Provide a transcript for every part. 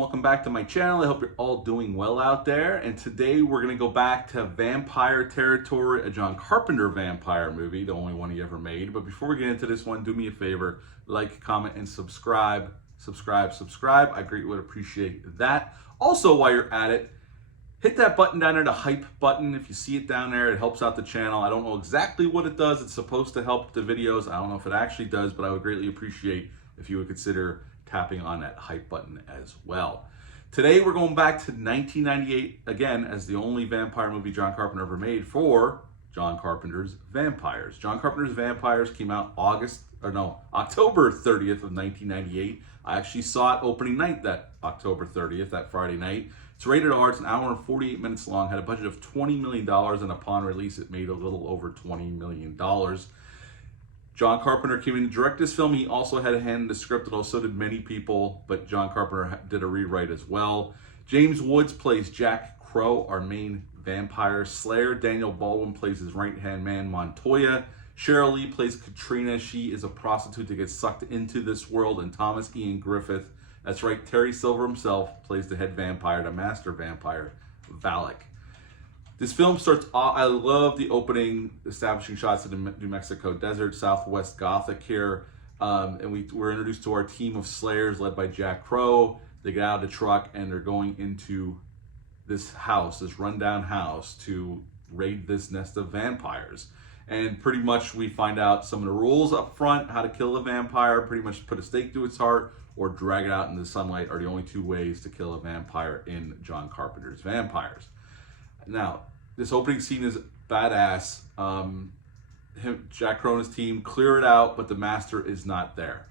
welcome back to my channel. I hope you're all doing well out there. And today we're going to go back to vampire territory, a John Carpenter vampire movie, the only one he ever made. But before we get into this one, do me a favor, like, comment, and subscribe. Subscribe. I greatly would appreciate that. Also, while you're at it, hit that button down there, the hype button. If you see it down there, it helps out the channel. I don't know exactly what it does. It's supposed to help the videos. I don't know if it actually does, but I would greatly appreciate if you would consider tapping on that hype button as well. Today we're going back to 1998 again as the only vampire movie John Carpenter ever made for John Carpenter's Vampires. John Carpenter's Vampires came out October 30th of 1998. I actually saw it opening night that October 30th, that Friday night. It's rated R, it's an hour and 48 minutes long, had a budget of $20 million, and upon release it made a little over $20 million. John Carpenter came in to direct this film. He also had a hand in the script, although so did many people, but John Carpenter did a rewrite as well. James Woods plays Jack Crow, our main vampire slayer. Daniel Baldwin plays his right-hand man, Montoya. Cheryl Lee plays Katrina. She is a prostitute that gets sucked into this world. And Thomas Ian Griffith, that's right, Terry Silver himself, plays the head vampire, the master vampire, Valak. This film starts off, I love the opening establishing shots of the New Mexico desert, Southwest Gothic here. And we're introduced to our team of slayers led by Jack Crow. They get out of the truck and they're going into this house, this rundown house, to raid this nest of vampires. And pretty much we find out some of the rules up front, how to kill a vampire, pretty much put a stake through its heart or drag it out into the sunlight are the only two ways to kill a vampire in John Carpenter's Vampires. Now, this opening scene is badass. Jack Crow and his team clear it out, but the master is not there.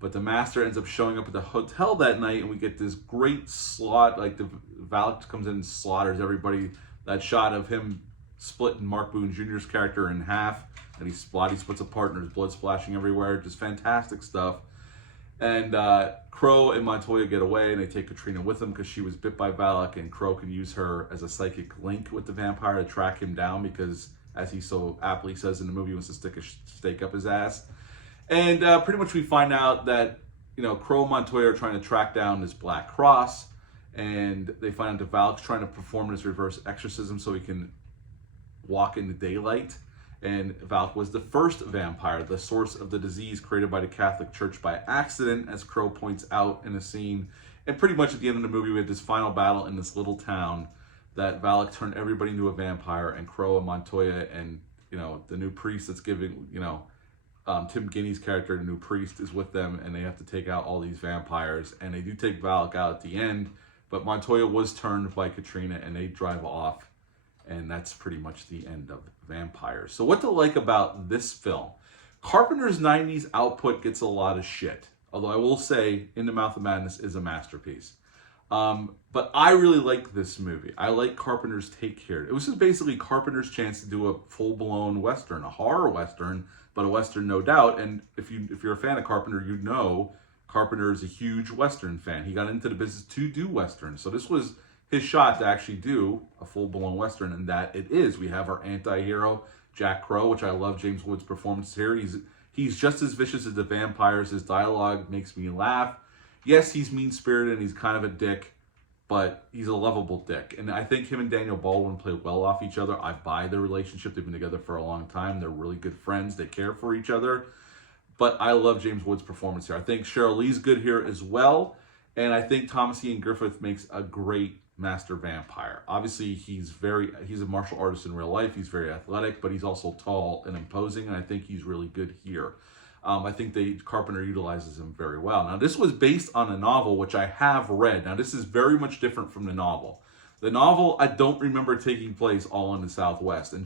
But the master ends up showing up at the hotel that night, and we get this great slaughter. Like the Valak comes in and slaughters everybody. That shot of him splitting Mark Boone Jr.'s character in half, and his body splits apart, and there's blood splashing everywhere. Just fantastic stuff. And Crow and Montoya get away, and they take Katrina with them because she was bit by Valak, and Crow can use her as a psychic link with the vampire to track him down because, as he so aptly says in the movie, he wants to stick a stake up his ass. And pretty much we find out that, Crow and Montoya are trying to track down this Black Cross, and they find out that Valak's trying to perform this reverse exorcism so he can walk in the daylight. And Valak was the first vampire, the source of the disease created by the Catholic Church by accident, as Crow points out in a scene. And pretty much at the end of the movie, we had this final battle in this little town that Valak turned everybody into a vampire, and Crow and Montoya and, the new priest that's giving, Tim Guiney's character, the new priest, is with them, and they have to take out all these vampires. And they do take Valak out at the end, but Montoya was turned by Katrina, and they drive off. And that's pretty much the end of Vampires. So what to like about this film? Carpenter's 90s output gets a lot of shit. Although I will say In the Mouth of Madness is a masterpiece. But I really like this movie. I like Carpenter's take here. It was just basically Carpenter's chance to do a full-blown Western, a horror Western, but a Western no doubt. And if you're a fan of Carpenter, you know Carpenter is a huge Western fan. He got into the business to do Westerns. So this was his shot to actually do a full-blown Western, and that it is. We have our anti-hero, Jack Crow, which I love James Woods' performance here. He's just as vicious as the vampires. His dialogue makes me laugh. Yes, he's mean-spirited and he's kind of a dick, but he's a lovable dick. And I think him and Daniel Baldwin play well off each other. I buy their relationship. They've been together for a long time. They're really good friends. They care for each other. But I love James Woods' performance here. I think Cheryl Lee's good here as well. And I think Thomas Ian Griffith makes a great master vampire. Obviously, he's a martial artist in real life. He's very athletic, but he's also tall and imposing, and I think he's really good here. I think Carpenter utilizes him very well. Now, this was based on a novel, which I have read. Now, this is very much different from the novel. The novel, I don't remember taking place all in the Southwest, and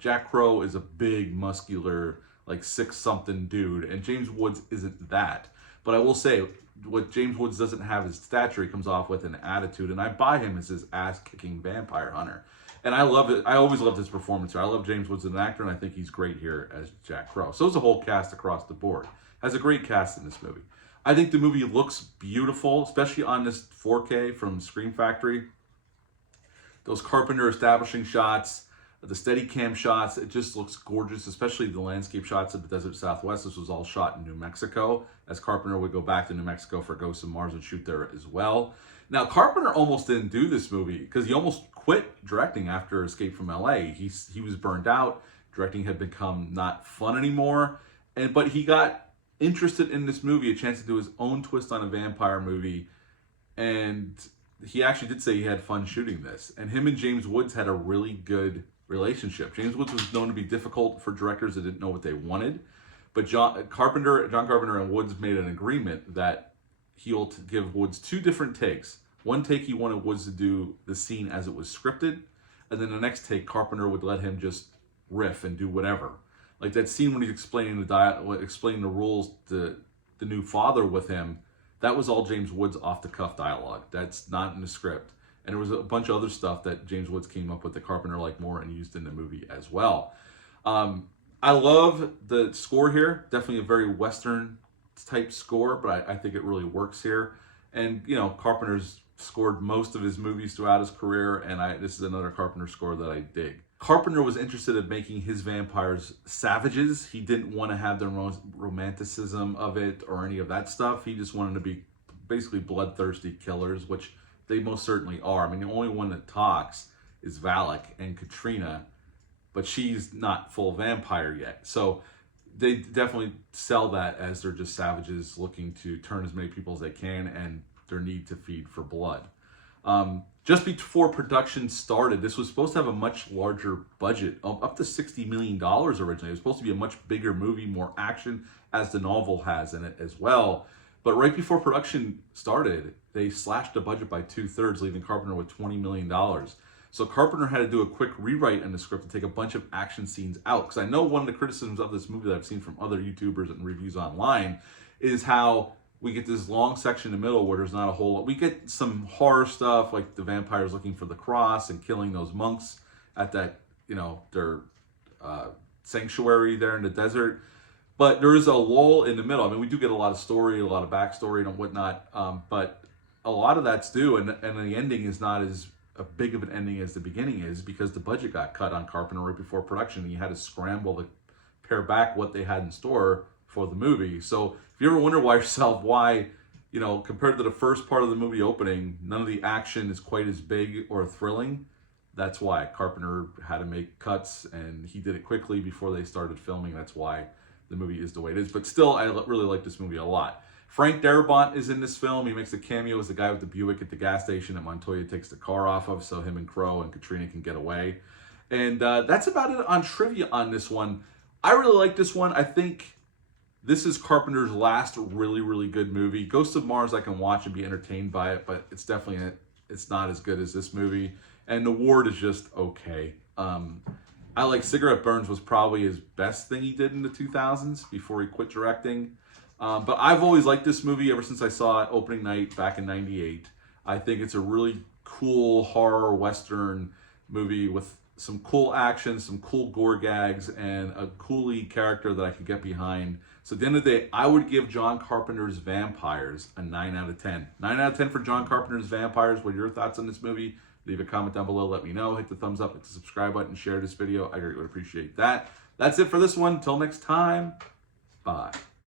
Jack Crow is a big, muscular, like 6-something dude, and James Woods isn't that. But I will say, what James Woods doesn't have is stature. He comes off with an attitude, and I buy him as his ass-kicking vampire hunter. And I love it. I always loved his performance here. I love James Woods as an actor, and I think he's great here as Jack Crow. So is the whole cast across the board. Has a great cast in this movie. I think the movie looks beautiful, especially on this 4K from Scream Factory. Those Carpenter establishing shots, the Steadicam shots, it just looks gorgeous, especially the landscape shots of the desert Southwest. This was all shot in New Mexico, as Carpenter would go back to New Mexico for Ghosts of Mars and shoot there as well. Now, Carpenter almost didn't do this movie because he almost quit directing after Escape from LA. He was burned out. Directing had become not fun anymore. But he got interested in this movie, a chance to do his own twist on a vampire movie. And he actually did say he had fun shooting this. And him and James Woods had a really good relationship. James Woods was known to be difficult for directors that didn't know what they wanted. But John Carpenter and Woods made an agreement that he'll give Woods 2 different takes. One take he wanted Woods to do the scene as it was scripted, and then the next take Carpenter would let him just riff and do whatever. Like that scene when he's explaining the rules to the new father with him, that was all James Woods off-the-cuff dialogue. That's not in the script. And there was a bunch of other stuff that James Woods came up with that Carpenter liked more and used in the movie as well. I love the score here. Definitely a very Western type score, but I think it really works here. And, you know, Carpenter's scored most of his movies throughout his career, and this is another Carpenter score that I dig. Carpenter was interested in making his vampires savages. He didn't want to have the romanticism of it or any of that stuff. He just wanted to be basically bloodthirsty killers, which they most certainly are. I mean, the only one that talks is Valak and Katrina, but she's not full vampire yet. So they definitely sell that as they're just savages looking to turn as many people as they can and their need to feed for blood. Just before production started, this was supposed to have a much larger budget, up to $60 million originally. It was supposed to be a much bigger movie, more action, as the novel has in it as well. But right before production started, they slashed the budget by 2/3, leaving Carpenter with $20 million. So Carpenter had to do a quick rewrite in the script to take a bunch of action scenes out. Because I know one of the criticisms of this movie that I've seen from other YouTubers and reviews online is how we get this long section in the middle where there's not a whole lot. We get some horror stuff like the vampires looking for the cross and killing those monks at that, you know, their sanctuary there in the desert. But there is a lull in the middle. I mean, we do get a lot of story, a lot of backstory and whatnot, but a lot of that's due, and the ending is not as big of an ending as the beginning is because the budget got cut on Carpenter right before production, and you had to scramble to pare back what they had in store for the movie. So if you ever wonder why, you know, compared to the first part of the movie opening, none of the action is quite as big or thrilling, that's why Carpenter had to make cuts, and he did it quickly before they started filming. That's why the movie is the way it is. But still, I really like this movie a lot. Frank Darabont is in this film. He makes a cameo as the guy with the Buick at the gas station that Montoya takes the car off of, so him and Crow and Katrina can get away. And that's about it on trivia on this one. I really like this one. I think this is Carpenter's last really, really good movie. Ghost of Mars I can watch and be entertained by it, but it's definitely, it's not as good as this movie. And The Ward is just okay. I like Cigarette Burns was probably his best thing he did in the 2000s before he quit directing. But I've always liked this movie ever since I saw it opening night back in '98. I think it's a really cool horror Western movie with some cool action, some cool gore gags, and a cool lead character that I could get behind. So at the end of the day, I would give John Carpenter's Vampires a 9 out of 10. 9 out of 10 for John Carpenter's Vampires. What are your thoughts on this movie? Leave a comment down below. Let me know. Hit the thumbs up, hit the subscribe button, share this video. I greatly would appreciate that. That's it for this one. Until next time, bye.